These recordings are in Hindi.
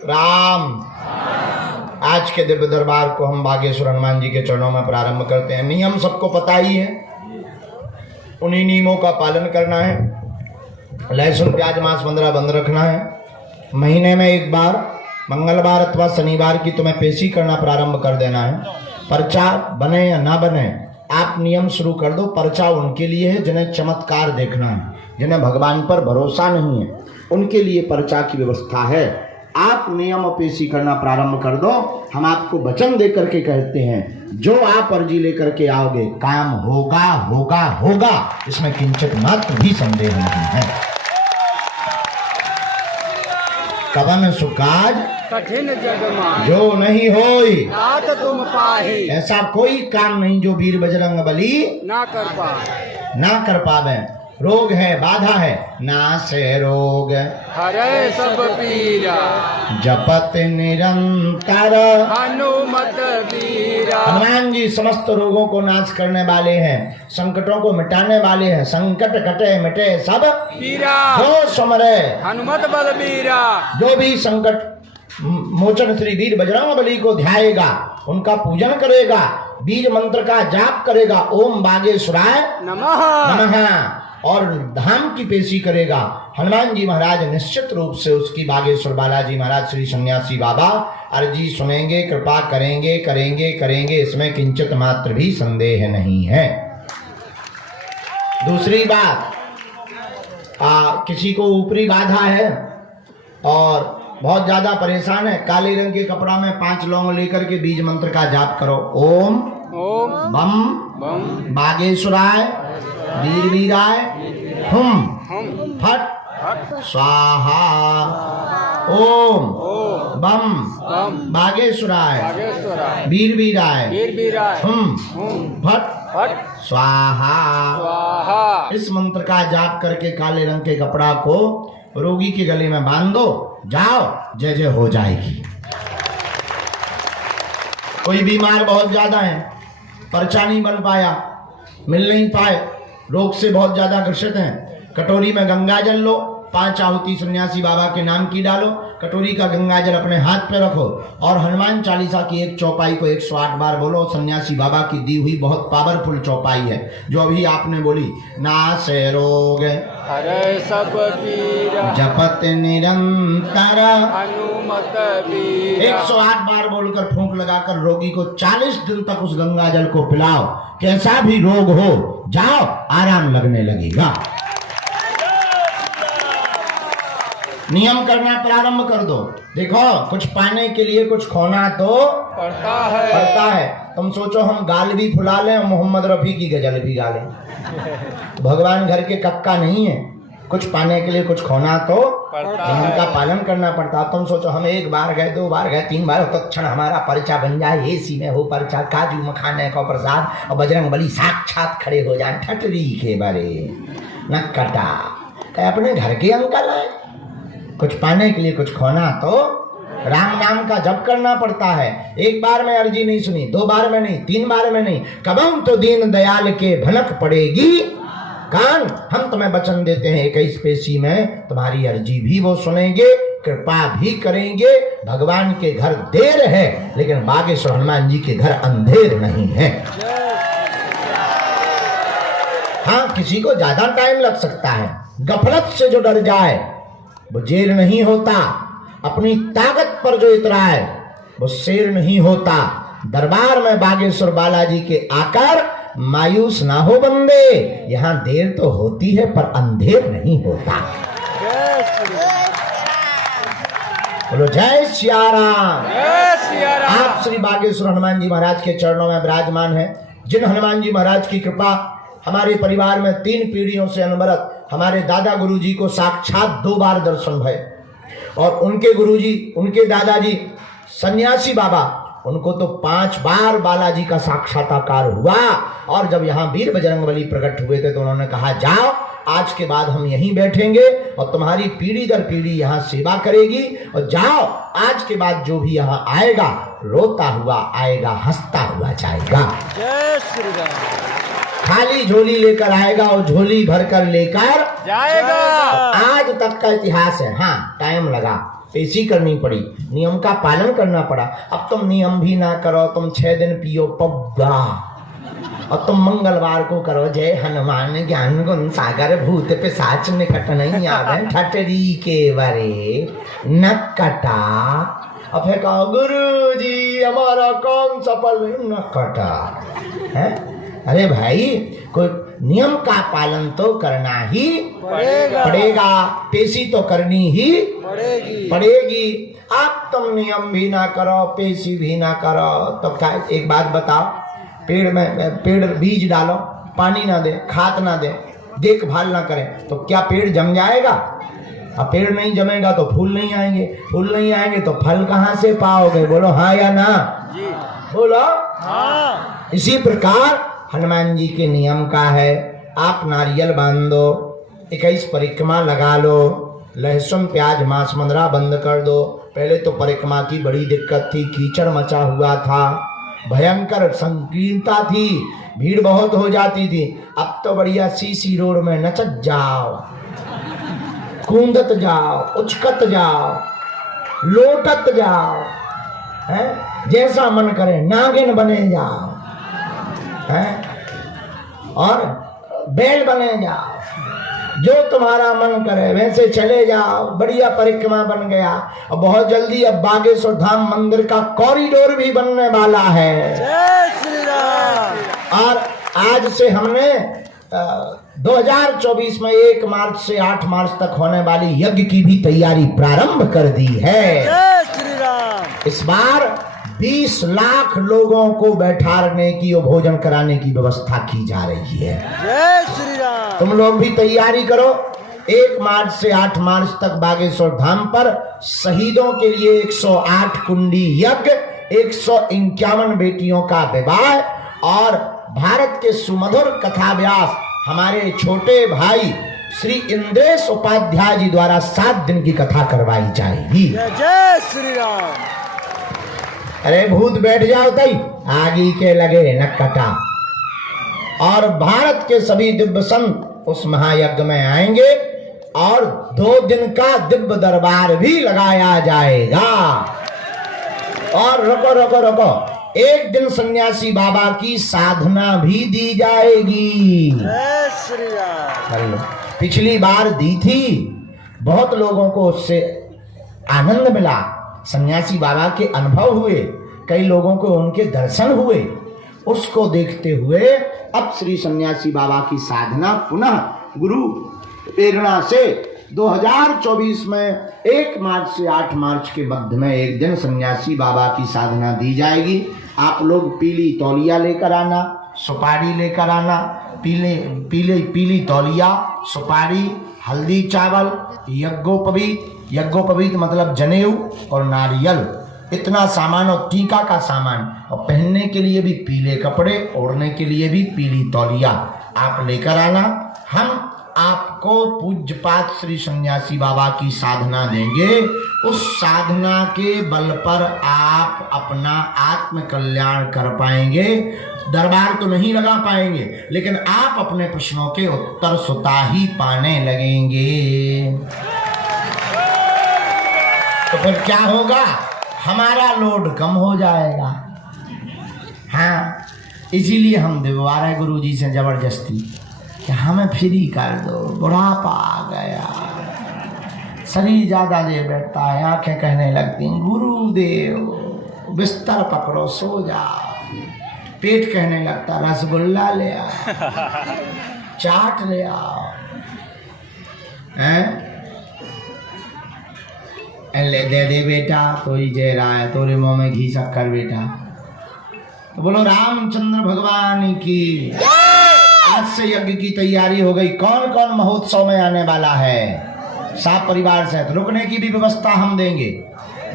राम। आज के दिव्य दरबार को हम बागेश्वर हनुमान जी के चरणों में प्रारंभ करते हैं। नियम सबको पता ही है, उन्हीं नियमों का पालन करना है। लहसुन प्याज मांस बंदरा बंद रखना है। महीने में एक बार मंगलवार अथवा शनिवार की तुम्हें पेशी करना प्रारंभ कर देना है। पर्चा बने या ना बने, आप नियम शुरू कर दो। पर्चा उनके लिए है जिन्हें चमत्कार देखना है, जिन्हें भगवान पर भरोसा नहीं है, उनके लिए पर्चा की व्यवस्था है। आप नियम पेशी करना प्रारंभ कर दो। हम आपको वचन दे करके कहते हैं, जो आप अर्जी लेकर के आओगे काम होगा होगा होगा, इसमें किंचित मात्र भी संदेह नहीं है। कवन सुकाज कठिन जग माही, जो नहीं होई तात तुम पाही, ऐसा कोई काम नहीं जो वीर बजरंग बली ना कर पावे। रोग है, बाधा है, नासे रोग हरे सब पीरा, जपत निरंतर हनुमत वीरा। हनुमान जी समस्त रोगों को नाश करने वाले हैं, संकटों को मिटाने वाले हैं। संकट कटे मिटे सब पीरा, जो सुमरे हनुमत बलबीरा। जो भी संकट मोचन श्री वीर बजरंग बली को ध्याएगा, उनका पूजन करेगा, बीज मंत्र का जाप करेगा, ओम बागेश्वराय नमः नमः, और धाम की पेशी करेगा, हनुमान जी महाराज निश्चित रूप से उसकी बागेश्वर बालाजी महाराज श्री सन्यासी बाबा अर्जी सुनेंगे, कृपा करेंगे, करेंगे करेंगे, इसमें किंचित मात्र भी संदेह नहीं है। दूसरी बात, किसी को ऊपरी बाधा है और बहुत ज्यादा परेशान है, काले रंग के कपड़ा में 5 लौंग लेकर के बीज मंत्र का जाप करो। ओम ओम बम बम बागेश्वराय वीर वीराय हुम फट स्वाहा। ओम बम बागेश्वराय वीर वीराय हुम फट स्वाहा। इस मंत्र का जाप करके काले रंग के कपड़ा को रोगी के गले में बांध दो, जाओ जय जय हो जाएगी। कोई बीमार बहुत ज्यादा है, पर्चा नहीं बन पाया, मिल नहीं पाए, रोग से बहुत ज्यादा ग्रसित हैं, कटोरी में गंगा जल लो, 5 आहुति सन्यासी बाबा के नाम की डालो, कटोरी का गंगा जल अपने हाथ पे रखो और हनुमान चालीसा की एक चौपाई को 108 बार बोलो। सन्यासी बाबा की दी हुई बहुत पावरफुल चौपाई है, जो अभी आपने बोली, नासे रोग हरे सब पीरा, जपत निरंतर हनुमत वीरा। 108 बार बोलकर फूंक लगाकर रोगी को 40 दिन तक उस गंगा जल को पिलाओ। कैसा भी रोग हो, जाओ आराम लगने लगेगा। नियम करना प्रारंभ कर दो। देखो, कुछ पाने के लिए कुछ खोना तो पड़ता है। तुम सोचो हम गाल भी फुला लें और मोहम्मद रफी की गजल भी गा लें, भगवान घर के कक्का नहीं है। कुछ पाने के लिए कुछ खोना तो नियम का पालन करना पड़ता। तुम सोचो हम 1 बार गए, 2 बार गए, 3 बार, तत्क्षण हमारा पर्चा बन जाए, एसी में हो पर्चा, काजू मखाने का प्रसाद और बजरंग बली साक्षात खड़े हो जाए ठटरी के बारे न कटा। अपने घर के अंकल है, कुछ पाने के लिए कुछ खोना तो राम नाम का जप करना पड़ता है। 1 बार में अर्जी नहीं सुनी, 2 बार में नहीं, 3 बार में नहीं, कबम तो दीन दयाल के भनक पड़ेगी कान। हम तुम्हें वचन देते हैं 21 पेशी में तुम्हारी अर्जी भी वो सुनेंगे, कृपा भी करेंगे। भगवान के घर देर है, लेकिन बागेश्वर हनुमान जी के घर अंधेर नहीं है। हाँ, किसी को ज्यादा टाइम लग सकता है, गफलत से जो डर जाए वो जेर नहीं होता, अपनी ताकत पर जो इतराए वो शेर नहीं होता। दरबार में बागेश्वर बालाजी के आकर मायूस ना हो बंदे, यहाँ देर तो होती है पर अंधेर नहीं होता। बोलो जय सिया राम। आप श्री बागेश्वर हनुमान जी महाराज के चरणों में विराजमान हैं। जिन हनुमान जी महाराज की कृपा हमारे परिवार में 3 पीढ़ियों से अनवरत, हमारे दादा गुरुजी को साक्षात 2 बार दर्शन भय, और उनके गुरुजी, उनके दादाजी सन्यासी बाबा, उनको तो 5 बार बालाजी का साक्षात्कार हुआ। और जब यहाँ वीर बजरंगबली प्रकट हुए थे तो उन्होंने कहा, जाओ आज के बाद हम यहीं बैठेंगे और तुम्हारी पीढ़ी दर पीढ़ी यहाँ सेवा करेगी, और जाओ आज के बाद जो भी यहाँ आएगा रोता हुआ आएगा, हंसता हुआ जाएगा। जय श्री राम। खाली झोली लेकर आएगा और झोली भरकर लेकर जाएगा। आज तक का इतिहास है। हाँ, टाइम लगा, पेशी करनी पड़ी, नियम का पालन करना पड़ा। अब तुम नियम भी ना करो, तुम 6 दिन पियो पब्बा, और तुम मंगलवार को करो जय हनुमान ज्ञान गुण सागर भूत पिशाच निकट नहीं आवे ठटरी के बरे न कटा। और फिर कहो गुरु जी हमारा काम सफल न कटा है। अरे भाई कोई नियम का पालन तो करना ही पड़ेगा, पेशी तो करनी ही पड़ेगी। अब तुम नियम भी ना करो, पेशी भी ना करो, तो क्या? एक बात बताओ, पेड़ बीज डालो, पानी ना दे, खाद ना दे, देखभाल ना करें, तो क्या पेड़ जम जाएगा? अब पेड़ नहीं जमेगा तो फूल नहीं आएंगे, फूल नहीं आएंगे तो फल कहाँ से पाओगे? बोलो हाँ या ना? बोलो हाँ। इसी प्रकार हनुमान जी के नियम का है, आप नारियल बांध दो, 21 परिक्रमा लगा लो, लहसुन प्याज मांस मंदरा बंद कर दो। पहले तो परिक्रमा की बड़ी दिक्कत थी, कीचड़ मचा हुआ था, भयंकर संकीर्णता थी, भीड़ बहुत हो जाती थी। अब तो बढ़िया सीसी रोड में नचत जाओ, कूदत जाओ, उचकत जाओ, लोटत जाओ, है जैसा मन करे नागिन बने जाओ, है और बैल बने जाओ, जो तुम्हारा मन करे वैसे चले जाओ, बढ़िया परिक्रमा बन गया। और बहुत जल्दी अब बागेश्वर धाम मंदिर का कॉरिडोर भी बनने वाला है। जय श्री राम। और आज से हमने 2024 में 1 मार्च से 8 मार्च तक होने वाली यज्ञ की भी तैयारी प्रारंभ कर दी है। जय श्री राम। इस बार 20 लाख लोगों को बैठाने की और भोजन कराने की व्यवस्था की जा रही है। जय श्री राम। तुम लोग भी तैयारी करो। 1 मार्च से 8 मार्च तक बागेश्वर धाम पर शहीदों के लिए 108 कुंडी यज्ञ, 151 बेटियों का विवाह और भारत के सुमधुर कथा व्यास हमारे छोटे भाई श्री इंद्रेश उपाध्याय जी द्वारा 7 दिन की कथा करवाई जाएगी। जय श्री राम। अरे भूत बैठ जाओ तई, आगे के लगे न कटा। और भारत के सभी दिव्य संत उस महायज्ञ में आएंगे और 2 दिन का दिव्य दरबार भी लगाया जाएगा। और रुको रुको रुको, 1 दिन सन्यासी बाबा की साधना भी दी जाएगी। जय श्री राम। पिछली बार दी थी, बहुत लोगों को उससे आनंद मिला, सन्यासी बाबा के अनुभव हुए, कई लोगों को उनके दर्शन हुए। उसको देखते हुए अब श्री सन्यासी बाबा की साधना पुनः गुरु प्रेरणा से 2024 में 1 मार्च से 8 मार्च के मध्य में 1 दिन सन्यासी बाबा की साधना दी जाएगी। आप लोग पीली तौलिया लेकर आना, सुपारी लेकर आना, पीली तौलिया, सुपारी, हल्दी, चावल, यज्ञोपवीत मतलब जनेऊ और नारियल, इतना सामान और टीका का सामान, और पहनने के लिए भी पीले कपड़े, ओढ़ने के लिए भी पीली तौलिया आप लेकर आना। हम आपको पूज्यपाद श्री सन्यासी बाबा की साधना देंगे। उस साधना के बल पर आप अपना आत्म कल्याण कर पाएंगे। दरबार तो नहीं लगा पाएंगे, लेकिन आप अपने प्रश्नों के उत्तर स्वतः ही पाने लगेंगे। तो फिर क्या होगा? हमारा लोड कम हो जाएगा। हाँ, इसीलिए हम दिलवा रहे गुरु जी से जबरदस्ती कि हमें फ्री कर दो, बुढ़ापा आ गया, शरीर ज्यादा देर बैठता है, आंखें कहने लगती गुरुदेव बिस्तर पकड़ो सो जाओ, पेट कहने लगता रसगुल्ला ले आओ, चाट ले आओ, हैं ले दे दे बेटा, तो ही जे रहा है तोरे मुंह में घी शक्कर बेटा। तो बोलो रामचंद्र भगवान की। आज से यज्ञ की तैयारी हो गई। कौन कौन महोत्सव में आने वाला है? सब परिवार से। रुकने की भी व्यवस्था हम देंगे,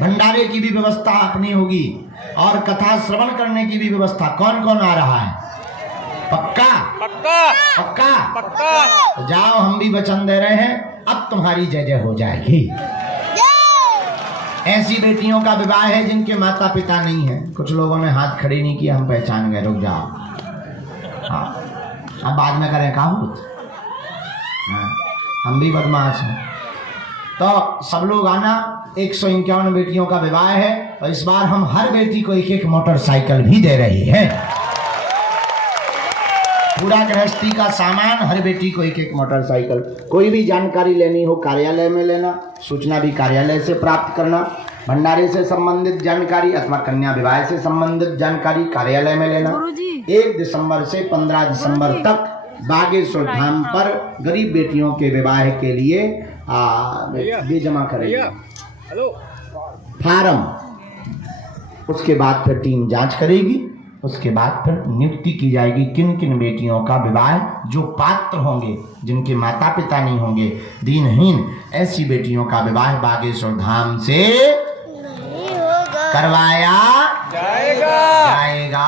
भंडारे की भी व्यवस्था अपनी होगी, और कथा श्रवण करने की भी व्यवस्था। कौन कौन आ रहा है? पक्का पक्का पक्का पक्का। तो जाओ, हम भी वचन दे रहे हैं, अब तुम्हारी जय जय हो जाएगी। ऐसी बेटियों का विवाह है जिनके माता पिता नहीं है। कुछ लोगों ने हाथ खड़े नहीं किया, हम पहचान गए, रुक जाओ। हाँ, अब बाद में करें काबूत। हाँ, हम भी बदमाश हैं। तो सब लोग आना, 151 बेटियों का विवाह है और इस बार हम हर बेटी को एक एक मोटरसाइकिल भी दे रहे हैं। पूरा गृहस्थी का सामान, हर बेटी को एक एक मोटरसाइकिल। कोई भी जानकारी लेनी हो कार्यालय में लेना, सूचना भी कार्यालय से प्राप्त करना। भंडारे से संबंधित जानकारी अथवा कन्या विवाह से संबंधित जानकारी कार्यालय में लेना। 1 दिसंबर से 15 दिसंबर तक बागेश्वर धाम पर गरीब बेटियों के विवाह के लिए ये जमा करेंगे फार्म। उसके बाद फिर टीम जांच करेगी, उसके बाद फिर नियुक्ति की जाएगी किन किन बेटियों का विवाह जो पात्र होंगे, जिनके माता पिता नहीं होंगे, दीनहीन, ऐसी बेटियों का विवाह बागेश्वर धाम से करवाया जाएगा।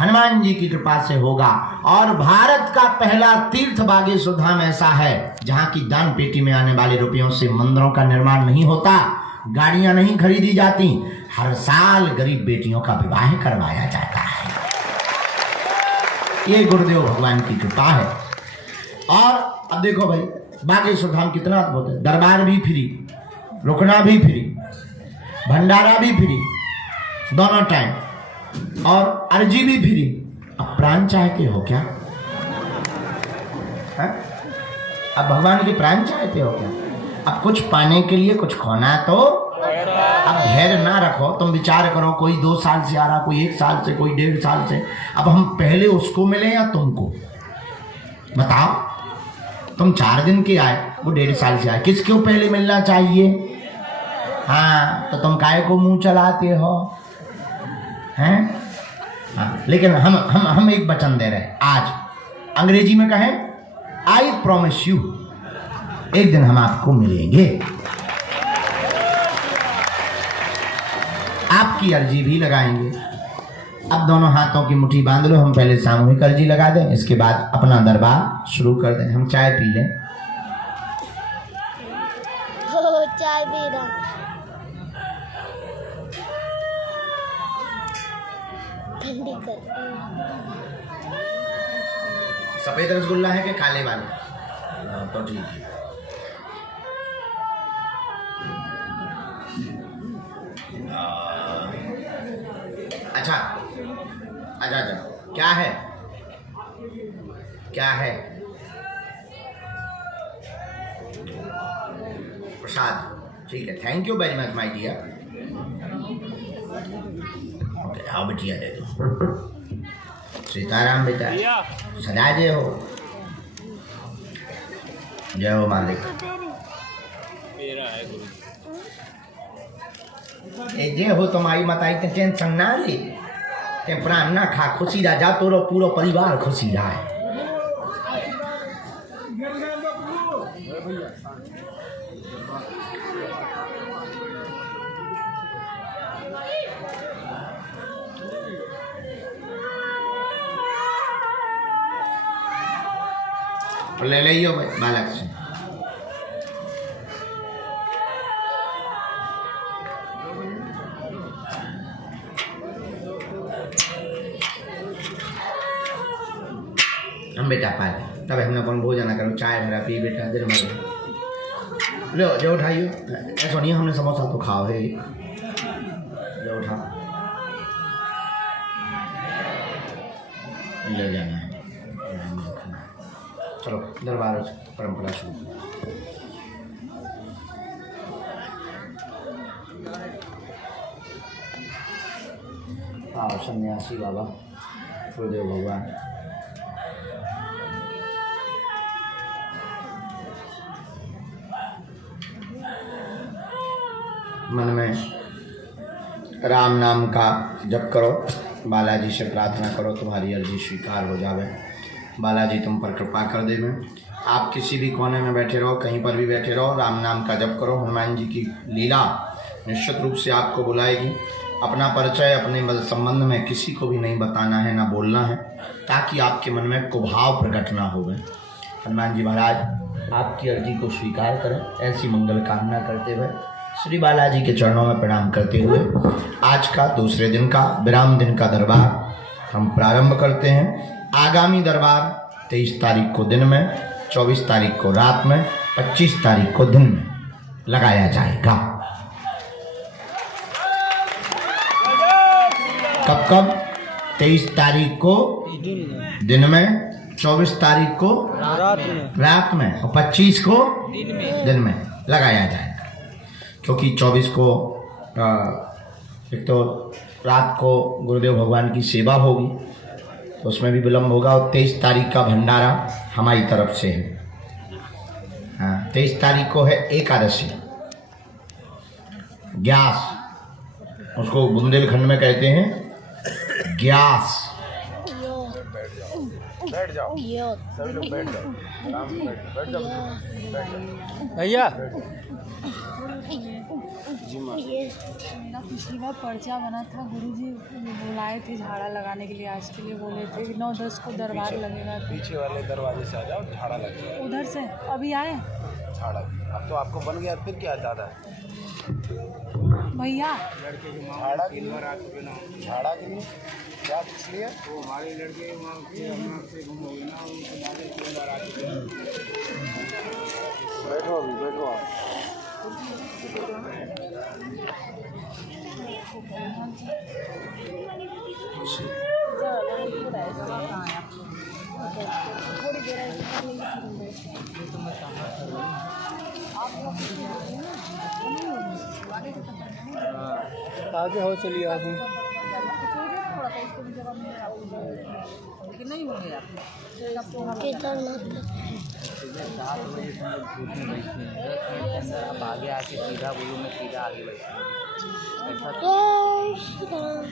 हनुमान जी की कृपा से होगा। और भारत का पहला तीर्थ बागेश्वर धाम ऐसा है जहां की दान पेटी में आने वाले रुपयों से मंदिरों का निर्माण नहीं होता, गाड़ियां नहीं खरीदी जाती, हर साल गरीब बेटियों का विवाह करवाया जाता है। ये गुरुदेव भगवान की कृपा है। और अब देखो भाई, बागेश्वर धाम कितना अद्भुत है। दरबार भी फ्री, रुकना भी फ्री, भंडारा भी फ्री, दोनों टाइम, और अर्जी भी फ्री। अब प्राण चाहते हो क्या? है? अब भगवान के प्राण चाहते हो क्या? अब कुछ पाने के लिए कुछ खोना तो अब धैर्य ना रखो। तुम विचार करो, कोई 2 साल से आ रहा, कोई 1 साल से, कोई 1.5 साल से। अब हम पहले उसको मिले या तुमको? बताओ, तुम 4 दिन के आए, वो 1.5 साल से आए, किसको पहले मिलना चाहिए? हाँ, तो तुम काहे को मुंह चलाते हो? हैं? हाँ, लेकिन हम एक वचन दे रहे हैं आज, अंग्रेजी में कहें, आई प्रॉमिस यू, एक दिन हम आपको मिलेंगे। आपकी अर्जी भी लगाएंगे। अब दोनों हाथों की मुट्ठी बांध लो, हम पहले सामूहिक अर्जी लगा दें, इसके बाद अपना दरबार शुरू कर दें। हम चाय पी लें। चाय पी रहा। ठंडी कर। सफेद रसगुल्ला है कि काले वाले? तो ठीक है। अच्छा, क्या है? क्या है? प्रसाद। ठीक है, thank you very much my dear. Okay, आओ बिटिया दे दो। सीताराम बेटा, सदा जय हो। जय हो मालिक। जे हो तुम्हारी मताई ते टेंशन ना ले, ते प्राण ना खा, खुशी रह जा, तोरो पूरा परिवार खुशी रहे। ले लियो बालक से। हम बेटा पाए तब हमने कौन भोजन करो, चाय मेरा पी बेटा, देर में लो जो उठाइयो। ऐसा नहीं हमने समोसा तो खाओ है, जो उठा ले जाना है। चलो दरबार परंपरा शुरू। हाँ, सन्यासी बाबा गुरुदेव भगवान। मन में राम नाम का जप करो, बालाजी से प्रार्थना करो तुम्हारी अर्जी स्वीकार हो जावे, बालाजी तुम पर कृपा कर दे। में आप किसी भी कोने में बैठे रहो, कहीं पर भी बैठे रहो, राम नाम का जप करो। हनुमान जी की लीला निश्चित रूप से आपको बुलाएगी। अपना परिचय अपने संबंध में किसी को भी नहीं बताना है, ना बोलना है, ताकि आपके मन में कुभाव प्रकट ना हो। हनुमान जी महाराज आपकी अर्जी को स्वीकार करें, ऐसी मंगल कामना करते हुए श्री बालाजी के चरणों में प्रणाम करते हुए आज का दूसरे दिन का विराम दिन का दरबार हम प्रारंभ करते हैं। आगामी दरबार 23 तारीख को दिन में, 24 तारीख को रात में, 25 तारीख को दिन में लगाया जाएगा। कब कब? 23 तारीख को दिन में, 24 तारीख को रात में और 25 को दिन में लगाया जाएगा। क्योंकि 24 को एक तो रात को गुरुदेव भगवान की सेवा होगी तो उसमें भी विलम्ब होगा, और 23 तारीख का भंडारा हमारी तरफ से है। हाँ, 23 तारीख को है एकादशी, ग्यास, उसको बुंदेलखंड में कहते हैं ग्यास। बैठ जाओ, यो सभी लोग बैठ जाओ, आराम से बैठ जाओ, बैठ जाओ। भैया मेरा पिछली बार पर्चा बना था, गुरुजी बुलाए थे झाड़ा लगाने के लिए, आज के लिए बोले थे 9-10 को दरबार लगेगा। पीछे वाले दरवाजे से आ जाओ, झाड़ा लग जाए। उधर से अभी आए झाड़ा अब तो आपको बन गया, फिर क्या दादा? भैया। झाड़ा के लिए, झाड़ा के लिए क्या इसलिए वो हमारे लड़के वहाँ से घूमोगे ना, बैठो अभी, बैठो आप। आगे हो, चलिए आगे। आप आगे आके सीधा बोलो, मैं सीधा आगे बैठूँ। जय श्री राम।